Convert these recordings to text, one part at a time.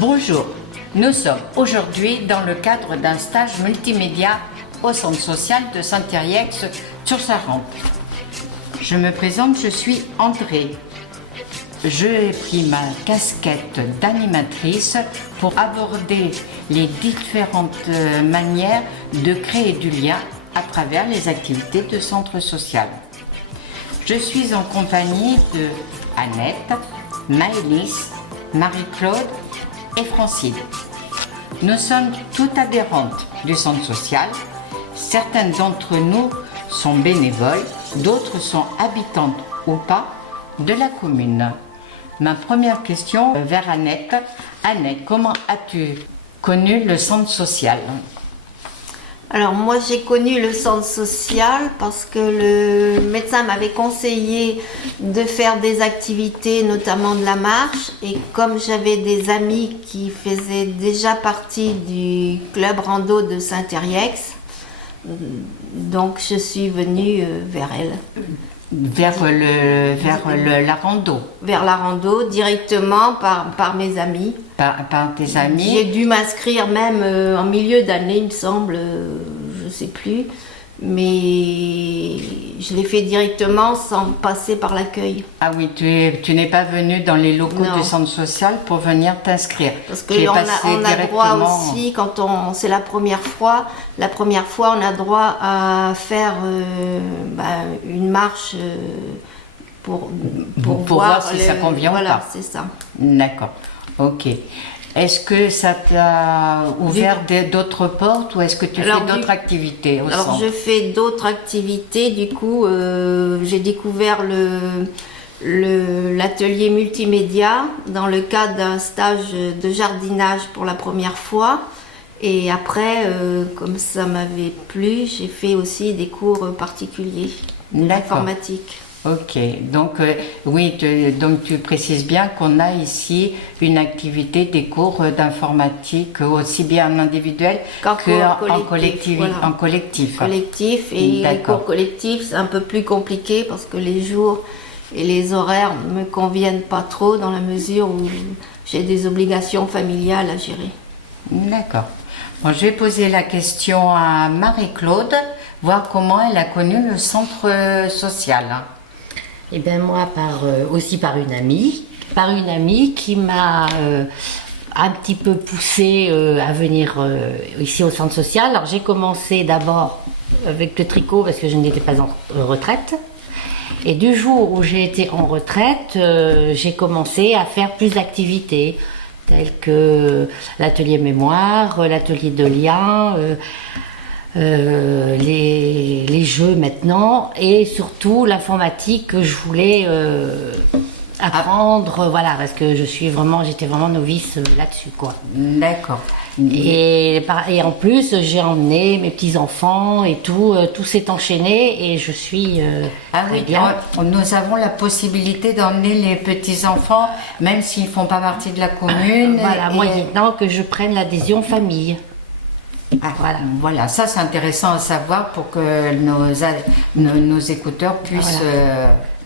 Bonjour, nous sommes aujourd'hui dans le cadre d'un stage multimédia au centre social de Saint-Thérieix-sur-Charente. Je me présente, je suis André. J'ai pris ma casquette d'animatrice pour aborder les différentes manières de créer du lien à travers les activités de centre social. Je suis en compagnie de Annette, Maëlys, Marie-Claude et Francine. Nous sommes toutes adhérentes du centre social. Certaines d'entre nous sont bénévoles, d'autres sont habitantes ou pas de la commune. Ma première question vers Annette. Annette, comment as-tu connu le centre social ? Alors moi j'ai connu le centre social parce que le médecin m'avait conseillé de faire des activités, notamment de la marche, et comme j'avais des amis qui faisaient déjà partie du club rando de Saint-Thérieix, donc je suis venue vers elle. Vers la rando. Vers la rando, directement par mes amis. Par tes amis. J'ai dû m'inscrire même en milieu d'année, il me semble, je ne sais plus. Mais je l'ai fait directement sans passer par l'accueil. Ah oui, tu n'es pas venue dans les locaux du centre social pour venir t'inscrire. Parce qu'on a droit aussi, quand c'est la première fois, on a droit à faire une marche pour voir si ça convient ou pas. Voilà, c'est ça. D'accord, ok. Est-ce que ça t'a ouvert d'autres portes ou est-ce que tu fais d'autres activités au centre ? Alors je fais d'autres activités, du coup j'ai découvert l'atelier multimédia dans le cadre d'un stage de jardinage pour la première fois. Et après, comme ça m'avait plu, j'ai fait aussi des cours particuliers d'informatique. Ok, donc donc tu précises bien qu'on a ici une activité, des cours d'informatique aussi bien en individuel qu'en collectif. Voilà. En collectif. Collectif, et les cours collectifs c'est un peu plus compliqué parce que les jours et les horaires ne me conviennent pas trop dans la mesure où j'ai des obligations familiales à gérer. D'accord. Bon, je vais poser la question à Marie-Claude, voir comment elle a connu le centre social. Eh bien moi, aussi par une amie qui m'a un petit peu poussée à venir ici au centre social. Alors j'ai commencé d'abord avec le tricot parce que je n'étais pas en retraite. Et du jour où j'ai été en retraite, j'ai commencé à faire plus d'activités telles que l'atelier mémoire, l'atelier de lien, les jeux maintenant, et surtout l'informatique que je voulais apprendre, voilà, parce que j'étais vraiment novice là-dessus, quoi. D'accord. Et en plus j'ai emmené mes petits enfants et tout s'est enchaîné et je suis bien. Nous avons la possibilité d'emmener les petits enfants même s'ils ne font pas partie de la commune. Voilà, moyennant que je prenne l'adhésion famille. Voilà, ça c'est intéressant à savoir pour que nos écouteurs puissent.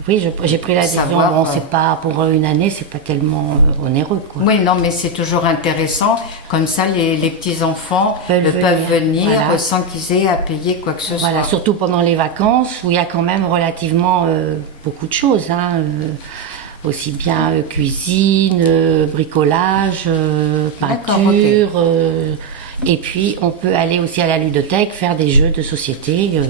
Oui, j'ai pris l'adhésion. Savoir, bon, c'est pas pour une année, c'est pas tellement onéreux, quoi. Oui, non, mais c'est toujours intéressant. Comme ça, les petits enfants peuvent venir voilà, sans qu'ils aient à payer quoi que ce soit. Voilà, surtout pendant les vacances où il y a quand même relativement beaucoup de choses, hein, aussi bien cuisine, bricolage, peinture. Et puis, on peut aller aussi à la ludothèque faire des jeux de société.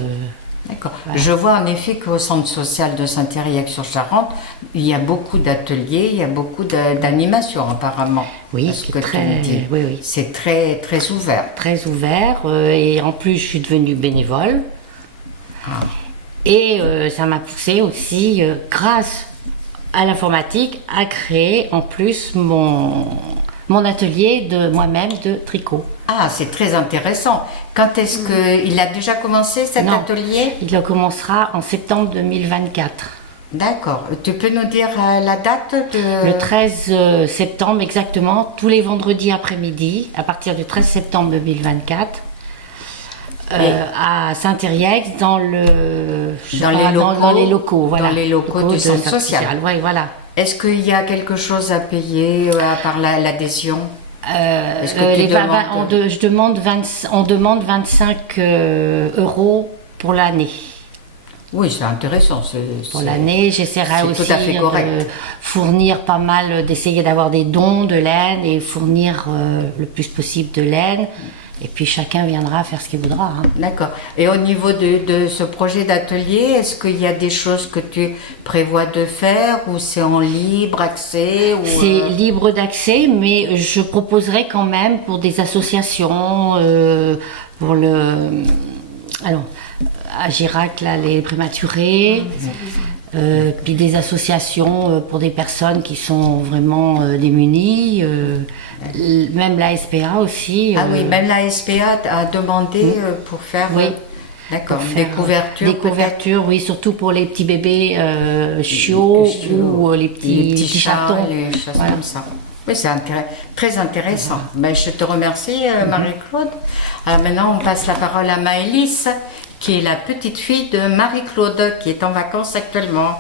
D'accord. Voilà. Je vois en effet qu'au centre social de Saint-Thérieix-sur-Charente, il y a beaucoup d'ateliers, il y a beaucoup d'animations apparemment. Oui, c'est très, très ouvert. Très ouvert. Et en plus, je suis devenue bénévole. Ah. Et ça m'a poussée aussi, grâce à l'informatique, à créer en plus mon atelier de moi-même de tricot. Ah, c'est très intéressant. Quand est-ce qu'il a déjà commencé cet atelier ? Il commencera en septembre 2024. D'accord. Tu peux nous dire la date de... Le 13 septembre exactement, tous les vendredis après-midi, à partir du 13 septembre 2024, à Saint-Thérieix, dans les locaux, voilà. Dans les locaux du centre social. Oui, voilà. Est-ce qu'il y a quelque chose à payer à part l'adhésion? Est-ce que on demande 25 euros pour l'année. Oui, c'est intéressant. Pour l'année, j'essaierai aussi tout à fait correct. de fournir pas mal, d'essayer d'avoir des dons de laine et fournir le plus possible de laine. Et puis chacun viendra faire ce qu'il voudra. Hein. D'accord. Et au niveau de ce projet d'atelier, est-ce qu'il y a des choses que tu prévois de faire ou c'est en libre accès C'est libre d'accès, mais je proposerai quand même pour des associations, pour le... Alors, à Girac, là, les prématurés, puis des associations pour des personnes qui sont vraiment démunies, même la SPA aussi. Ah oui, même la SPA a demandé pour faire... Oui. D'accord, des couvertures. Des couvertures, oui, surtout pour les petits bébés chiots ou les petits chatons. Les choses comme ça. Oui, c'est très intéressant. Ben, je te remercie, Marie-Claude. Alors maintenant, on passe la parole à Maëlys, qui est la petite fille de Marie-Claude, qui est en vacances actuellement.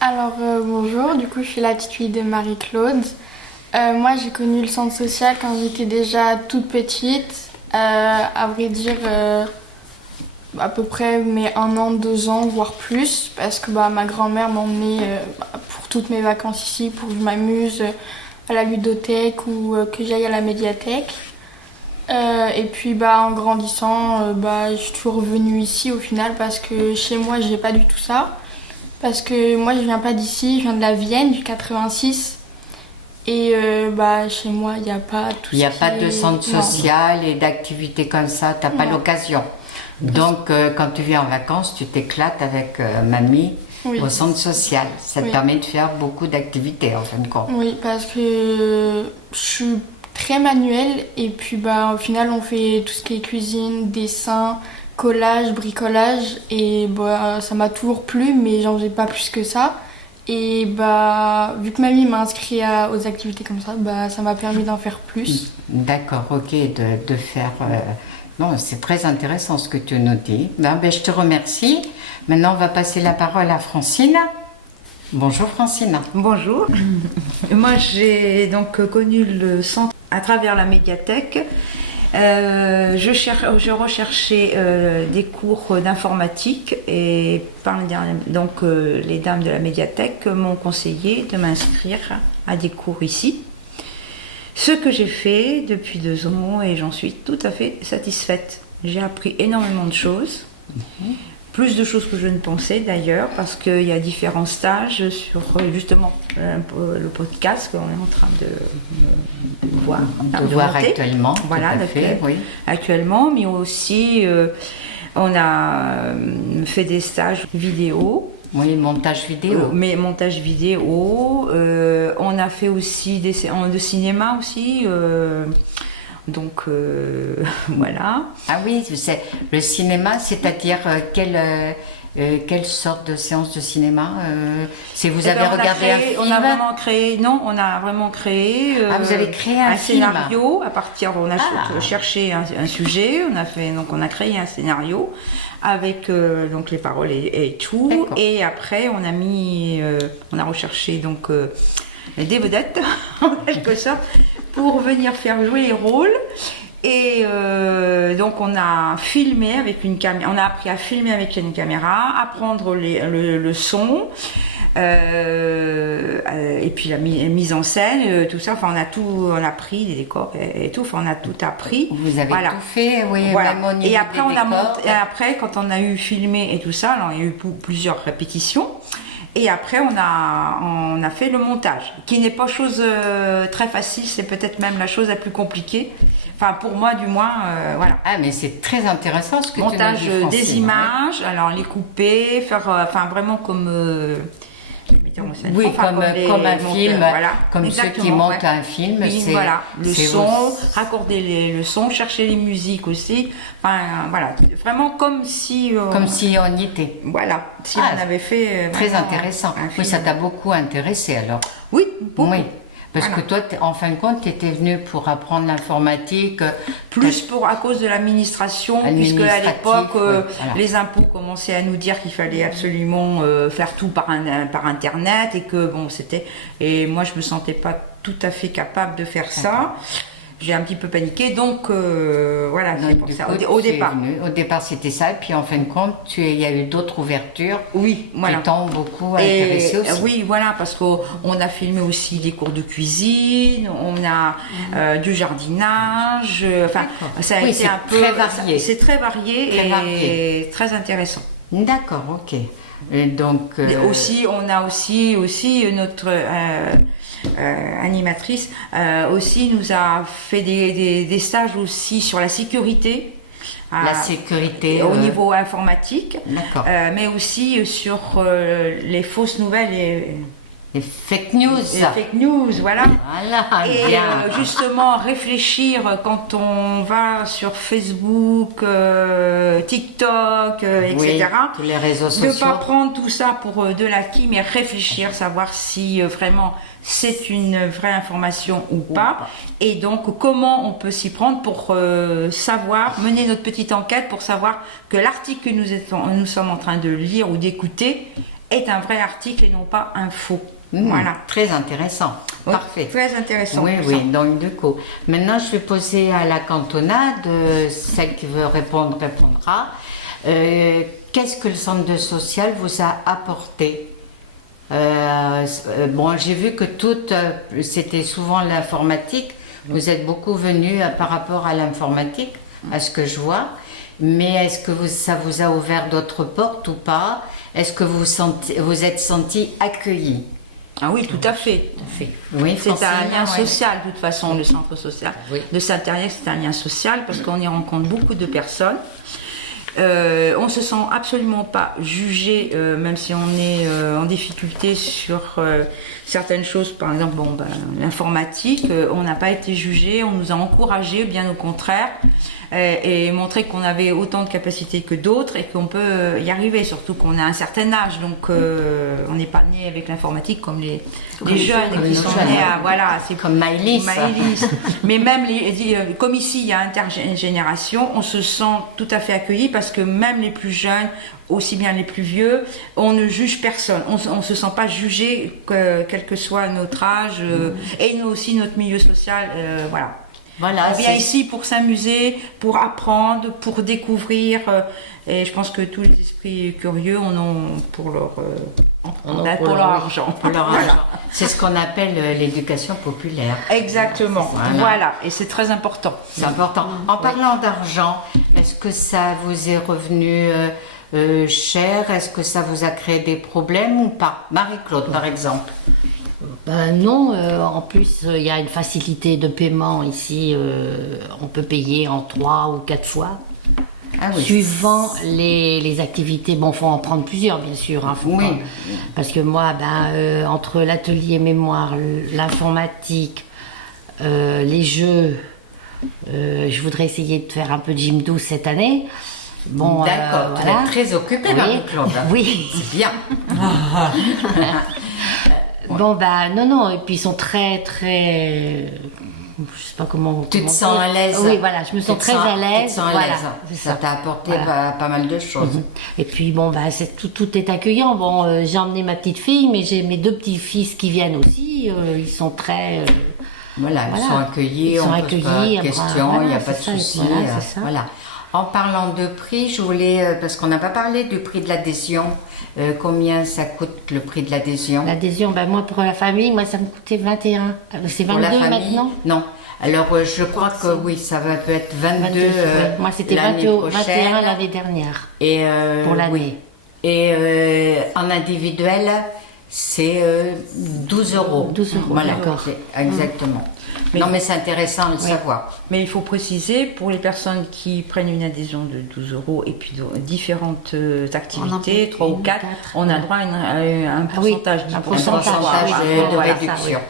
Alors, bonjour, du coup, je suis la petite fille de Marie-Claude. Moi, j'ai connu le centre social quand j'étais déjà toute petite. À vrai dire, à peu près mes 1 an, 2 ans, voire plus, parce que ma grand-mère m'emmenait pour toutes mes vacances ici, pour que je m'amuse à la ludothèque ou que j'aille à la médiathèque. Et puis en grandissant, je suis toujours revenue ici au final parce que chez moi j'ai pas du tout ça. Parce que moi je viens pas d'ici, je viens de la Vienne du 86. Et chez moi il n'y a pas tout ça. Il n'y a pas de centre social et d'activités comme ça, tu n'as pas l'occasion. Donc quand tu viens en vacances, tu t'éclates avec mamie au centre social. Ça te permet de faire beaucoup d'activités en fin de compte. Oui, parce que je suis très manuel et puis au final on fait tout ce qui est cuisine, dessin, collage, bricolage et ça m'a toujours plu mais j'en faisais pas plus que ça et vu que mamie m'a inscrit aux activités comme ça m'a permis d'en faire plus. D'accord, ok, de faire... Non, c'est très intéressant ce que tu nous dis. Je te remercie. Maintenant on va passer la parole à Francine. Bonjour Francine. Bonjour. Moi j'ai donc connu le centre à travers la médiathèque. Je recherchais des cours d'informatique et les dames de la médiathèque m'ont conseillé de m'inscrire à des cours ici. Ce que j'ai fait depuis 2 ans et j'en suis tout à fait satisfaite. J'ai appris énormément de choses. Plus de choses que je ne pensais d'ailleurs, parce qu'il y a différents stages sur justement le podcast qu'on est en train de voir. De voir actuellement. Voilà, tout à fait, oui. Actuellement, mais aussi on a fait des stages vidéo. Oui, montage vidéo. Mais montage vidéo. On a fait aussi des séances de cinéma aussi. Donc voilà. Ah oui, le cinéma, c'est-à-dire quelle sorte de séance de cinéma vous avez regardé un film? On a vraiment créé, vous avez créé un film. Scénario. À partir, on a cherché un sujet, on a créé un scénario avec donc les paroles et tout. D'accord. Et après, on a recherché donc des vedettes en quelque sorte pour venir faire jouer les rôles. Et donc on a filmé avec une caméra, on a appris à filmer avec une caméra, à prendre le son, et puis la mise en scène, tout ça. Enfin on a pris des décors et tout. Enfin on a tout appris. Vous avez tout fait, oui. Voilà. Même au niveau et après des décors. et après quand on a eu filmé et tout ça, alors il y a eu plusieurs répétitions. Et après, on a fait le montage, qui n'est pas chose très facile, c'est peut-être même la chose la plus compliquée. Enfin, pour moi, du moins, voilà. Ah, mais c'est très intéressant ce que montage tu nous dis, Francine, des images, alors les couper, faire, vraiment comme les metteurs en scène. Oui, Enfin, les comme un monteurs, film, voilà. comme ceux qui Exactement, montent ouais. un film. Oui, c'est voilà, le c'est son, aussi- raccorder le son, chercher les musiques aussi. Enfin, voilà, vraiment comme si... Comme si on y était. Voilà, si Ah, on avait fait... Très vraiment intéressant. un Oui, film. ça t'a beaucoup intéressé alors. Oui, beaucoup. Oui. Parce Voilà. que toi, en fin de compte, tu étais venu pour apprendre l'informatique. Plus à cause de l'administration, puisque à Administratif, l'époque, oui, voilà. les impôts commençaient à nous dire qu'il fallait absolument faire tout par Internet et que bon, c'était. Et moi, je me sentais pas tout à fait capable de faire ça. J'ai un petit peu paniqué, donc voilà, c'est Donc, pour du ça. coup, Au tu es départ. venu. Au départ, c'était ça. Et puis, en fin de compte, il y a eu d'autres ouvertures Oui, voilà. qui t'ont beaucoup Et, intéressé aussi. oui, voilà, parce qu'on a filmé aussi des cours de cuisine, on a du jardinage, enfin, ça a Oui, été c'est un peu... très varié. C'est très varié Très et varié. très intéressant. D'accord, ok. Et donc, Et aussi, on a aussi notre animatrice aussi nous a fait des stages aussi sur la sécurité. la sécurité. Au niveau informatique, D'accord. mais aussi sur les fausses nouvelles et Les fake news. les fake news, voilà. Voilà, Et bien. justement, réfléchir quand on va sur Facebook, TikTok, etc. Oui, tous les réseaux De sociaux. ne pas prendre tout ça pour de l'acquis, mais réfléchir, savoir si vraiment c'est une vraie information ou pas. Et donc, comment on peut s'y prendre pour savoir, mener notre petite enquête pour savoir que l'article que nous sommes en train de lire ou d'écouter est un vrai article et non pas un faux. Voilà. Très intéressant. Oui, Parfait. Très intéressant. Oui, tout oui. ça. Donc, du coup, maintenant, je vais poser à la cantonade. Celle qui veut répondre, répondra. Qu'est-ce que le centre de social vous a apporté? Bon, j'ai vu que c'était souvent l'informatique. Vous êtes beaucoup venu par rapport à l'informatique, à ce que je vois. Mais est-ce que ça vous a ouvert d'autres portes ou pas? Est-ce que vous êtes senti accueilli? Ah oui, tout à fait. Oui, C'est un Francine, lien ouais. social, de toute façon, le centre social Oui. de Saint-Thériac, c'est un lien social parce qu'on y rencontre beaucoup de personnes. On ne se sent absolument pas jugé, même si on est en difficulté sur certaines choses, par exemple l'informatique, on n'a pas été jugé, on nous a encouragé, bien au contraire, et montré qu'on avait autant de capacités que d'autres et qu'on peut y arriver, surtout qu'on a un certain âge, donc on n'est pas né avec l'informatique comme les jeunes comme qui nos sont jeunes, nés ouais. à, voilà, c'est Comme Maëlys. mais même comme ici il y a intergénération, on se sent tout à fait accueilli parce que même les plus jeunes, aussi bien les plus vieux, on ne juge personne. On ne se sent pas jugé, quel que soit notre âge et nous aussi notre milieu social. Voilà. Voilà, On vient ici pour s'amuser, pour apprendre, pour découvrir. Et je pense que tous les esprits curieux en ont pour leur, pour leur argent. Pour leur Voilà. argent. C'est ce qu'on appelle l'éducation populaire. Exactement. Voilà. Et c'est très important. C'est important. En parlant d'argent, est-ce que ça vous est revenu cher? Est-ce que ça vous a créé des problèmes ou pas? Marie-Claude, par exemple. Ben non, en plus, il y a une facilité de paiement ici. On peut payer en 3 ou 4 fois. Ah oui. Suivant les activités, bon, faut en prendre plusieurs, bien sûr. Hein, faut Oui. pas- parce que moi, entre l'atelier mémoire, l'informatique, les jeux, je voudrais essayer de faire un peu de gym douce cette année. Bon, D'accord, tu voilà. es très occupée, Oui. Marie-Claude. Oui. C'est bien. Bon, non, et puis ils sont très, je sais pas comment. Tu te sens à l'aise. Oui, voilà, je me sens très à l'aise. Tu te sens à voilà, l'aise. c'est Ça t'a apporté Voilà. pas mal de choses. Et puis bon, tout est accueillant. Bon, j'ai emmené ma petite fille, mais j'ai mes 2 petits-fils qui viennent aussi. Ils sont très. Voilà, ils Voilà. sont accueillis, Ils sont on pose accueillis, pas de après, questions, il n'y a voilà, pas de c'est ça, souci. voilà, c'est ça. Voilà. En parlant de prix, je voulais, parce qu'on n'a pas parlé du prix de l'adhésion, combien ça coûte le prix de l'adhésion? L'adhésion, moi pour la famille, moi ça me coûtait 21. C'est Pour la 22 famille? maintenant. Non. Alors je crois que oui, ça va peut être 22 ouais. Moi c'était l'année 21 prochaine. l'année dernière. Et, Pour l'année. oui. Et en individuel, c'est 12 euros. 12 euros, Voilà, d'accord. c'est exactement. Non, mais c'est intéressant de le savoir. Mais il faut préciser, pour les personnes qui prennent une adhésion de 12 € et puis différentes activités, 3 ou 4, on a droit à un pourcentage, un pourcentage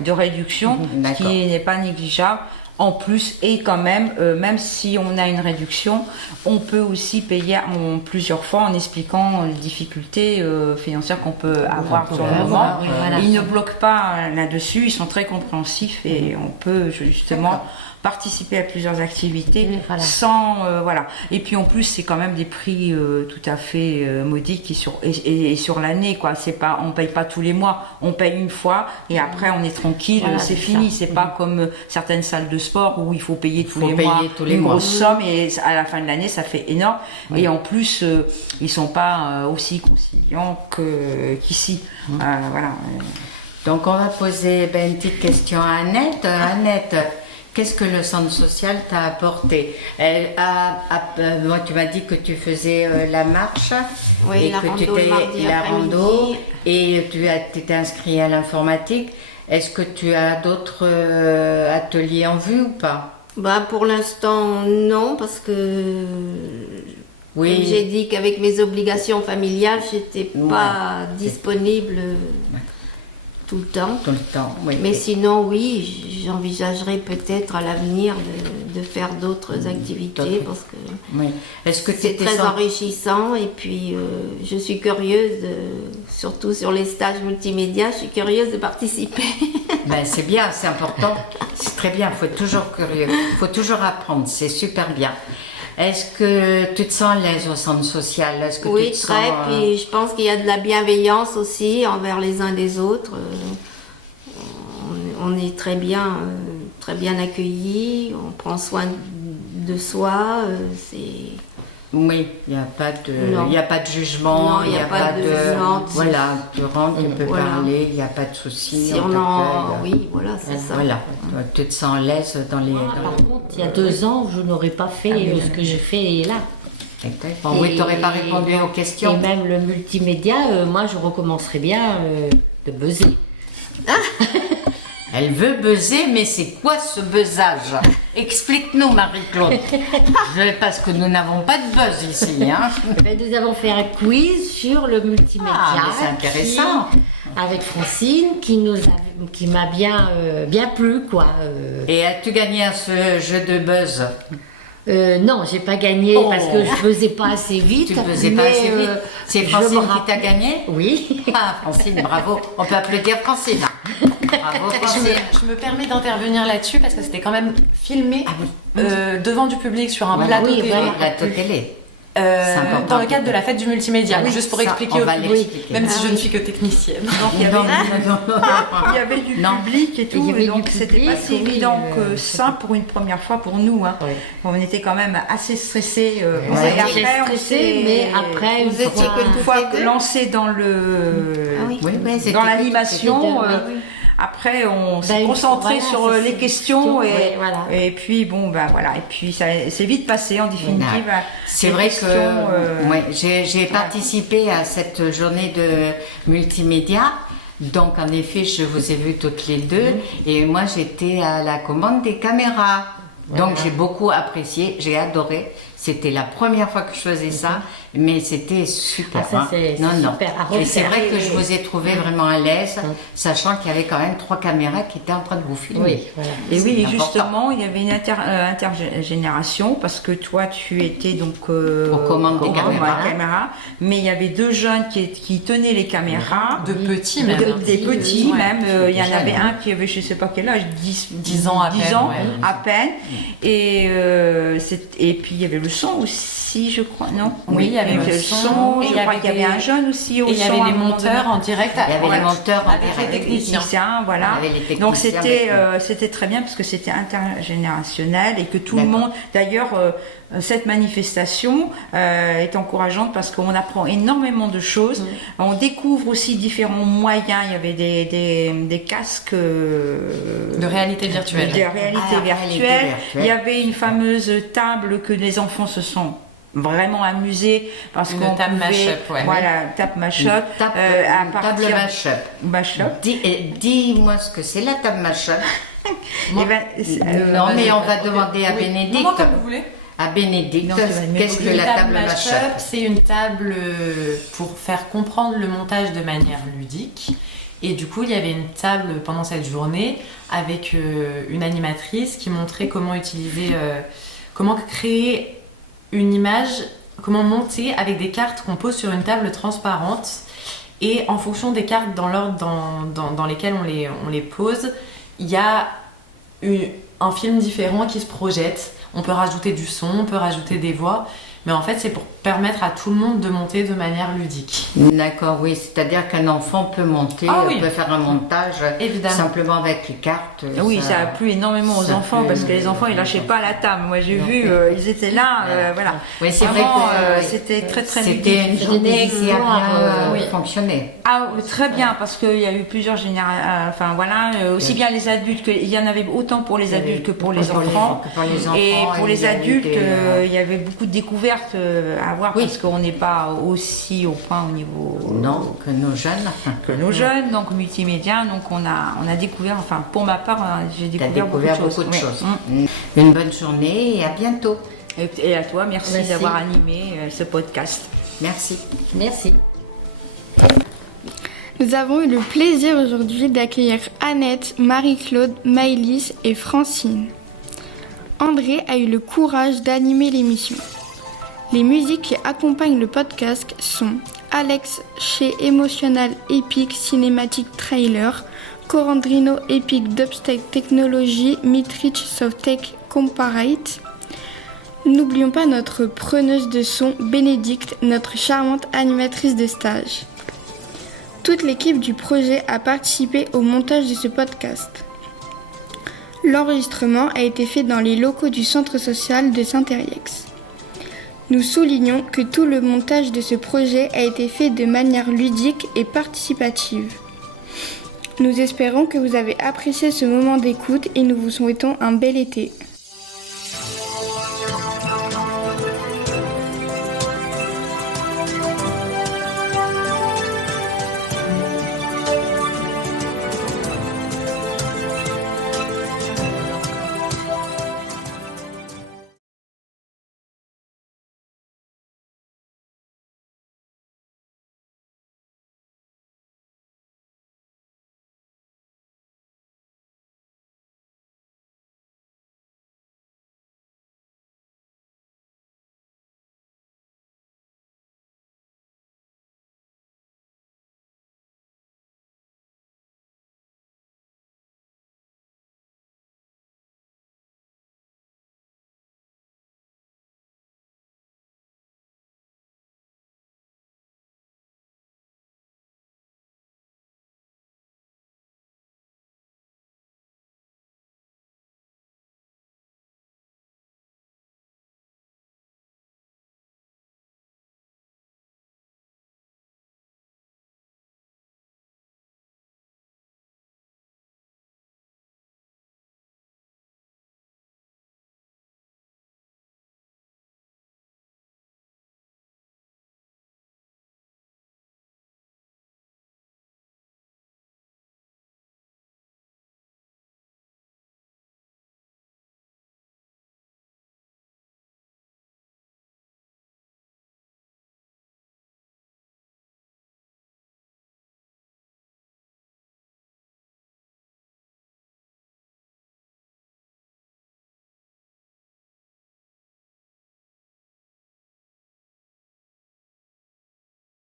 de réduction. Ce qui n'est pas négligeable. En plus, et quand même, même si on a une réduction, on peut aussi payer en plusieurs fois en expliquant les difficultés financières qu'on peut avoir sur le moment. Ils ne bloquent pas là-dessus, ils sont très compréhensifs et on peut justement participer à plusieurs activités sans voilà. Et puis en plus, c'est quand même des prix tout à fait modiques et sur l'année, quoi. C'est pas, on paye pas tous les mois, on paye une fois et après on est tranquille, c'est fini. C'est pas comme certaines salles de sport où il faut payer tous les mois une grosse somme et à la fin de l'année ça fait énorme. Et en plus, ils sont pas aussi conciliants qu'ici. Voilà. Donc on va poser une petite question à Annette. Annette, qu'est-ce que le centre social t'a apporté? Moi, tu m'as dit que tu faisais la marche, Oui, et la que rando tu le mardi la après-midi. rando, et tu t'étais inscrit à l'informatique. Est-ce que tu as d'autres ateliers en vue ou pas? Bah, pour l'instant, non, parce que comme j'ai dit qu'avec mes obligations familiales, j'étais pas disponible tout le temps. Tout le temps, oui. Mais sinon, oui, j'envisagerais peut-être à l'avenir de faire d'autres activités parce que Est-ce que c'est très enrichissant et puis je suis curieuse, surtout sur les stages multimédia, je suis curieuse de participer. C'est bien, c'est important, c'est très bien, il faut être toujours curieux, il faut toujours apprendre, c'est super bien. Est-ce que tu te sens à l'aise au centre social? Est-ce que Oui, tu te très, sens, puis je pense qu'il y a de la bienveillance aussi envers les uns des autres. On est très bien accueillis, on prend soin de soi, c'est... Oui, il n'y a pas de jugement, Non, il n'y a pas de... Voilà, tu rentres, tu peux parler, il n'y a pas de souci. Oui, voilà, c'est ça. Voilà, tu te sens à l'aise dans les... Par contre, il y a 2 ans, je n'aurais pas fait ce que je fais là. Oui, tu n'aurais pas répondu aux questions. Et même le multimédia, moi, je recommencerais bien de buzzer. Elle veut buzzer, mais c'est quoi ce buzzage? Explique-nous, Marie-Claude. Parce que nous n'avons pas de buzz ici. Hein. Nous avons fait un quiz sur le multimédia. C'est intéressant. Avec Francine, qui m'a bien plu, quoi. Et as-tu gagné à ce jeu de buzz? Non, j'ai pas gagné parce que je faisais pas assez vite. Tu ne faisais pas assez vite. C'est Francine qui t'a gagné? Oui. Ah, Francine, bravo. On peut applaudir Francine. Bravo, Francine. Je me permets d'intervenir là-dessus parce que c'était quand même filmé devant du public sur un plateau télé. Plateau télé. Dans le cadre de la fête du multimédia, juste pour expliquer au public, même si je ne suis que technicienne. Donc il y avait du public et tout, et donc c'était pas si évident que ça pour une première fois pour nous. Hein. On était quand même assez stressés. Et après, mais après, une fois lancé dans dans l'animation. Après, on s'est concentré sur les questions et puis bon, voilà. Et puis ça s'est vite passé en définitive. C'est vrai que j'ai participé à cette journée de multimédia. Donc en effet, je vous ai vues toutes les deux et moi j'étais à la commande des caméras. Donc j'ai beaucoup apprécié, j'ai adoré. C'était la première fois que je faisais ça, mais c'était super. C'est super. Et c'est vrai que je vous ai trouvé vraiment à l'aise, sachant qu'il y avait quand même 3 caméras qui étaient en train de vous filmer. Et oui, justement, il y avait une intergénération parce que toi, tu étais donc aux commandes des caméras, mais il y avait 2 jeunes qui tenaient les caméras, de petits même, des petits même. Il y en avait un qui avait je sais pas quel âge, 10 ans à peine, et puis il y avait le son aussi, je crois, non? Oui, il y avait le son, je crois qu'il y avait un jeune aussi au son. Et il y avait les monteurs en direct. Il y avait les monteurs avec les techniciens. Voilà. Donc c'était très bien parce que c'était intergénérationnel et que tout le monde, d'ailleurs, cette manifestation est encourageante parce qu'on apprend énormément de choses. On découvre aussi différents moyens. Il y avait des casques de réalité virtuelle. Virtuelle. Il y avait une fameuse table que les enfants se sont vraiment amusés parce qu'on table mashup, table mashup. Table mashup. Dis-moi ce que c'est la table mashup. Eh ben, non, mais on va demander à Bénédicte. Non, comme vous voulez. À Bénédicte, Non, tu vas mieux. qu'est-ce que Une la table mashup, mashup? c'est une table pour faire comprendre le montage de manière ludique. Et du coup, il y avait une table pendant cette journée avec une animatrice qui montrait comment utiliser, comment créer une image, comment monter avec des cartes qu'on pose sur une table transparente. Et en fonction des cartes dans l'ordre dans lesquelles on les pose, il y a un film différent qui se projette. On peut rajouter du son, on peut rajouter des voix, mais en fait c'est pour permettre à tout le monde de monter de manière ludique. D'accord, oui, c'est-à-dire qu'un enfant peut monter, peut faire un montage Évidemment. simplement avec les cartes. Oui, ça a plu énormément aux enfants parce que les enfants ils lâchaient pas la table. Moi j'ai vu, ils étaient là, voilà. Oui, c'est vrai Vraiment, que c'était très très c'était ludique. une journée qui a bien Oui. fonctionné. Ah, très bien, parce qu'il y a eu plusieurs générations, enfin voilà, aussi bien les adultes, il y en avait autant pour les adultes que pour les enfants. Et pour les adultes, il y avait beaucoup de découvertes à voir parce qu'on n'est pas aussi au point au niveau... Non, que nos jeunes. Que nos jeunes, donc multimédia, donc on a découvert, enfin pour ma part, j'ai découvert beaucoup de choses. Oui. Une bonne journée et à bientôt. Et à toi, merci. D'avoir animé ce podcast. Merci. Merci. Nous avons eu le plaisir aujourd'hui d'accueillir Annette, Marie-Claude, Maëlys et Francine. André a eu le courage d'animer l'émission. Les musiques qui accompagnent le podcast sont Alex chez Emotional Epic Cinematic Trailer, Corandrino Epic Dubstep Technology, Mitrich Softtech Comparate. N'oublions pas notre preneuse de son, Bénédicte, notre charmante animatrice de stage. Toute l'équipe du projet a participé au montage de ce podcast. L'enregistrement a été fait dans les locaux du centre social de Saint-Thériex. Nous soulignons que tout le montage de ce projet a été fait de manière ludique et participative. Nous espérons que vous avez apprécié ce moment d'écoute et nous vous souhaitons un bel été.